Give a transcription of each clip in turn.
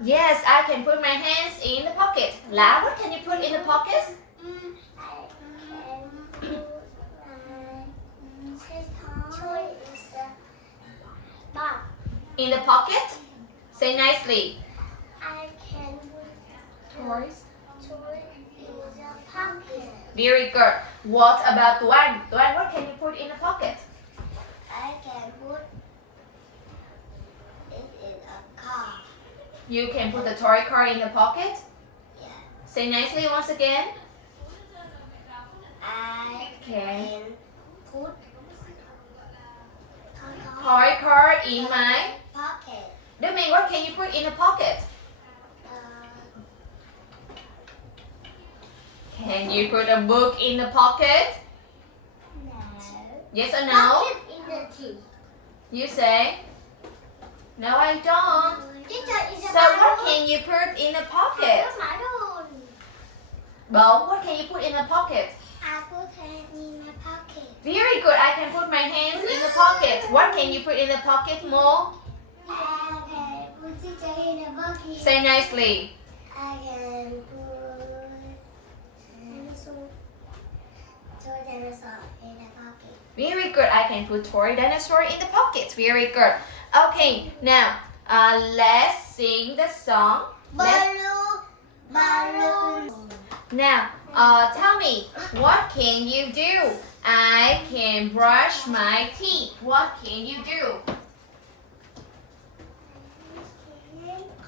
Yes, I can put my hands in the pocket. La, what can you put in the pockets? In the pocket? Say nicely. I can put Toys. toy in the pocket. Very good. What about Tuan? Tuan, what can you put in the pocket? I can put it in a car. You can put the toy car in the pocket. Yeah. Say nicely once again. I Okay. can put Toy car in my. pocket. Domain, what can you put in the pocket? Can you put a book in the pocket? No. Yes or no? Pocket in the teeth. You say. No, I don't. So what can you put in the pocket? Bo, what can you put in the pocket? I put it in my pocket. Very good. I can put my hands in the pocket. What can you put in the pocket more? I can put it in the pocket. Say nicely. I can put dinosaur in the pocket. Very good. I can put toy dinosaur in the pocket. Very good. Okay, now let's sing the song. Balloon. Now, tell me, what can you do? I can brush my teeth. What can you do?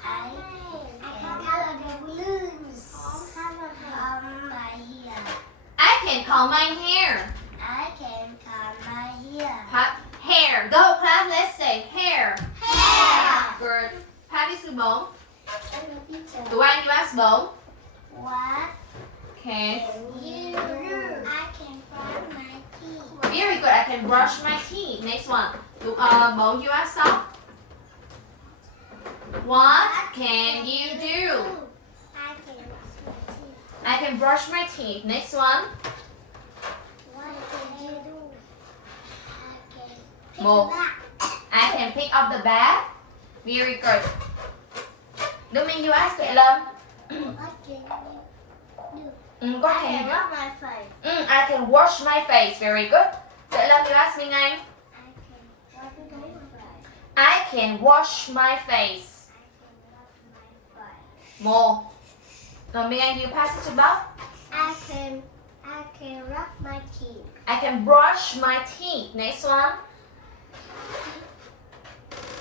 I can color the balloons. My hair. I can comb my hair. I can comb my hair. Hair. Go class. Let's say hair. Hair. Good. Pat is bone. Teacher. The one you ask bone. What Okay. can you do? I can brush my teeth. Very good. I can brush my teeth. Next one. Bone you ask some. What can you do? I I can brush my teeth. can brush my teeth. Next one. What can you do? I can pick More. it up. I can pick up the bag. Very good. Domain you ask Tuệ Lâm. What can you do? What I can you can do? rub my face. I can wash my face. Very good. Tuệ Lâm you ask Minh Anh. I can wash my I can wash my face. face. I can rub my face. More. Rồi Minh Anh you pass it to Bob. I can rub my teeth. I can brush my teeth. Next one.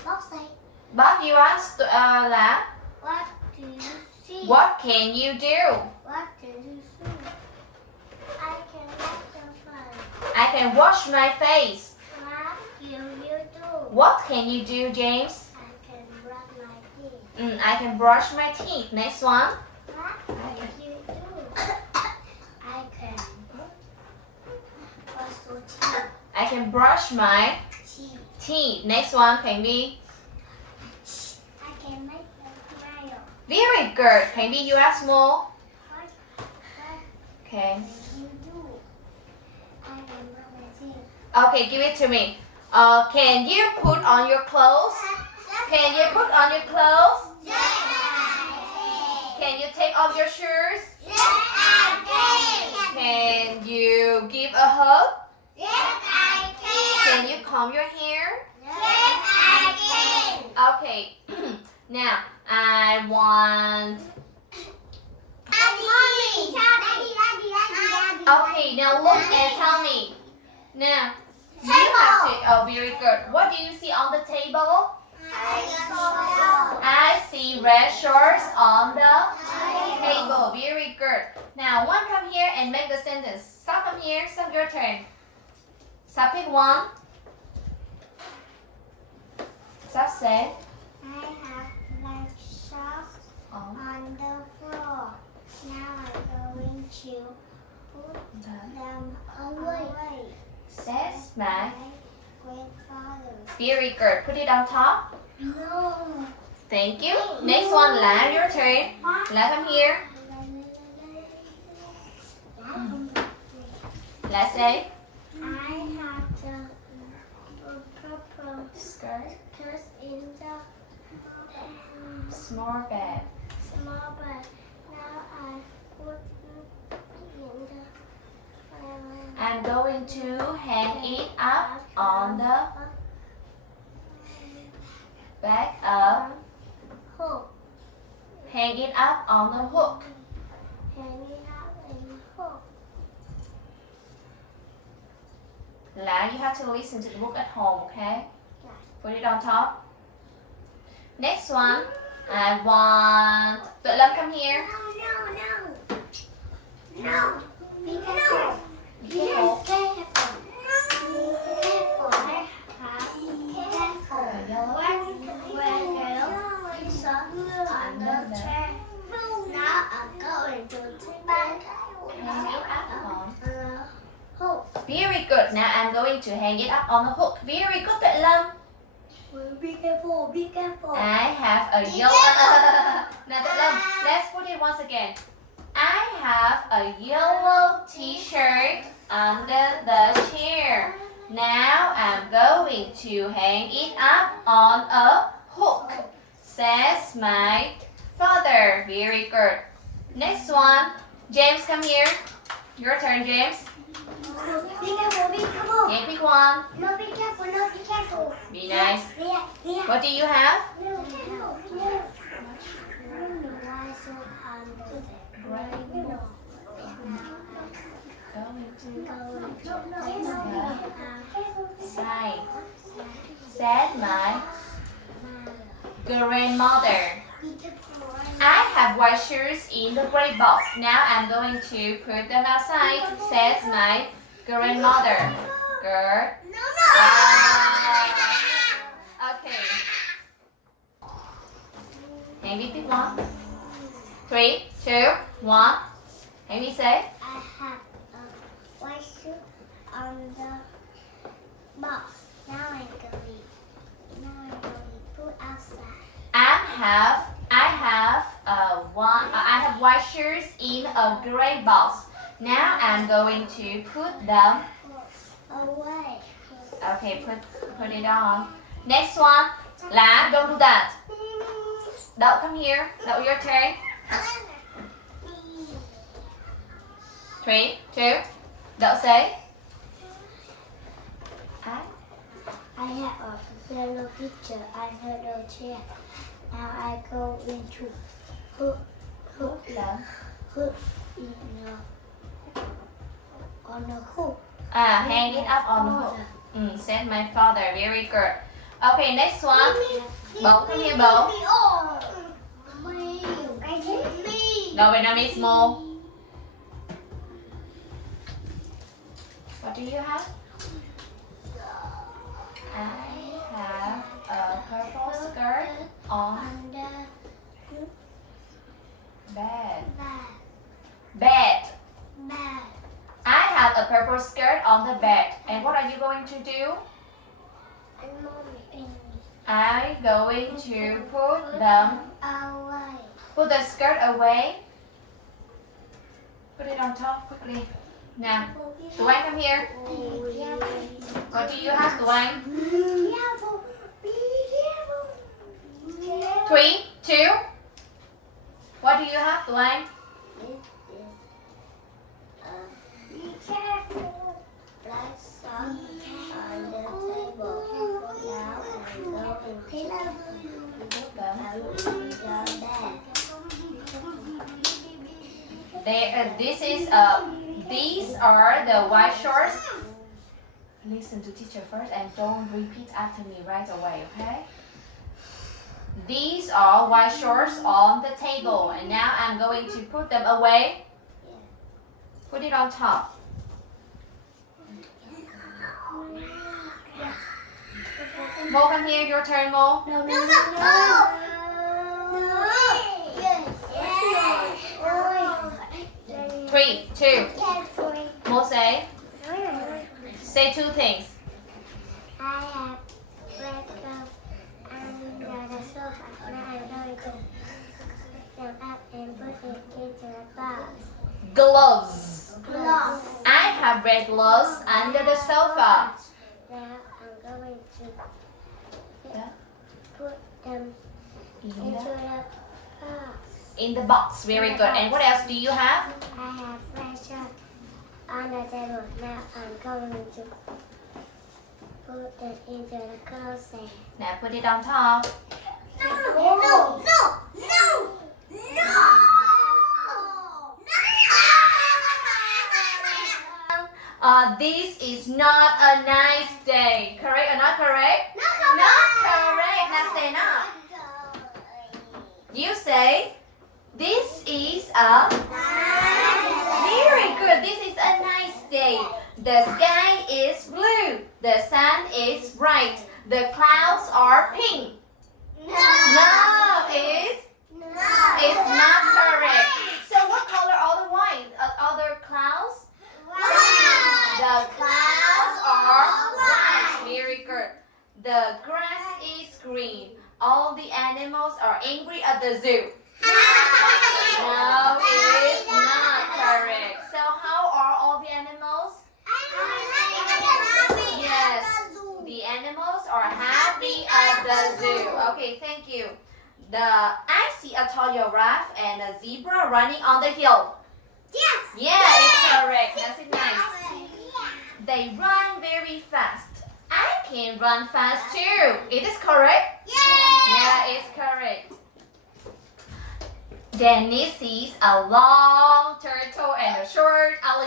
Bob say, Bob you ask là what do you see? what can you do? What do you see? I can wash your face. I can wash my face. What do you do? What can you do, James? I can rub my teeth. I can brush my teeth. Next one. What can you do? I can brush your teeth. I can brush my teeth. Next one, Thành Bi. I can make a smile. Very good. Thành Bi, you ask more. What Okay. can you do? I can rub my teeth. Okay, give it to me. Can you put on your clothes? Can you put on your clothes? Yes, I Can you take off your shoes? can. Yes, I Can you give a hug? Yes, I Can you comb your hair? Yes, I can. Okay. Now, I want... Mommy, Okay, now look and tell me. Now, you have to... Oh, very good. What do you see on the table? I see red shorts on the table. Very good. Now, one come here and make the sentence. Stop come here. Stop your turn. Stop pick one. Stop say. I have my socks on the floor. Now I'm going to put them away. Says my. My grandfather. Very good. Put it on top. No. Thank you. Next one, La, your turn. La, come here. La, say. I have the purple Skirt. skirt in the Small bed. Small bed. Now I put in the I'm going to hang it up on the back of. hook. Hang it up on the hook. Hang it up in the hook. Now you have to listen to the book at home, okay? Yeah. Put it on top. Next one, I want. Tuệ Lâm, come here. No. No. Be careful. Be careful. Under the chair. Now I'm going to take back. Hang it up on. Hook. Very good. Now I'm going to hang it up on the hook. Very good, Tuệ Lâm. Be careful. Be careful. I have a yellow. Now, Tuệ Lâm, let's put it once again. I have a yellow T-shirt under the chair. Now I'm going to hang it up on a hook, says my father. Very good. Next one, James, come here. Your turn, James. Be careful. Be careful. Okay, pick one. No, be careful. No, be careful. Be nice. Yeah. What do you have? No. Why so under there? Side. Said my grandmother. I have white shoes in the gray box. Now I'm going to put them outside, says my grandmother. Good. Okay. Maybe pick one. 3, 2, 1. Maybe say. I have a white shoe on the box. Now I'm going to put outside. I have white shoes in a gray box. Now I'm going to put them Away. Okay, put it on. Next one. La, don't do that. Đậu, come here. Đậu, your turn. 3, 2. Đậu, say. I have a yellow picture under the chair. Now I go into put in on the hook. Hang it up on the hook. Said my father. Very good. Okay, next one. Bố, come here, bố. No, Vietnamese more. What do you have? I have a purple skirt on bed. Bed. I have a purple skirt on the bed. And what are you going to do? I'm going to put the skirt away. Put it on top quickly. Now, Dwayne, come here. What do you have, Dwayne? 3, 2. What do you have, Dwayne? Be careful. Like some on the table. Now I'm going to put These are the white shorts. Listen to teacher first and don't repeat after me right away, okay? These are white shorts on the table, and now I'm going to put them away. Put it on top. Mo, come here. Your turn, Mo. Three, 2. Mo, say. Say 2 things. I have red glove under the sofa. Now I'm going to pick them up and put it into the box. Gloves. Gloves. I have red gloves under the sofa. Now I'm going to put them into the In the box. Very good. And what else do you have? I have red shirt on the table. Now I'm going to put it into the closet. Now put it on top. No. This is not a nice day. Correct or not correct? Not correct. Now stand up. You say, this is a very good. This is a nice day. The sky is blue. The sun is bright. The clouds are pink. No, it's not correct. So what color are the white? Other clouds? The clouds are white. Very good. The grass is green. All the animals are angry at the zoo. No, it's not correct. So how are all the animals? Yes, the animals are happy at the zoo. Okay, thank you. I see a tall giraffe and a zebra running on the hill. Yes. Yeah, it's correct. That's it, nice. They run very fast. I can run fast too. It is correct? Yeah, it's correct. Dennis sees a long turtle and a short alligator.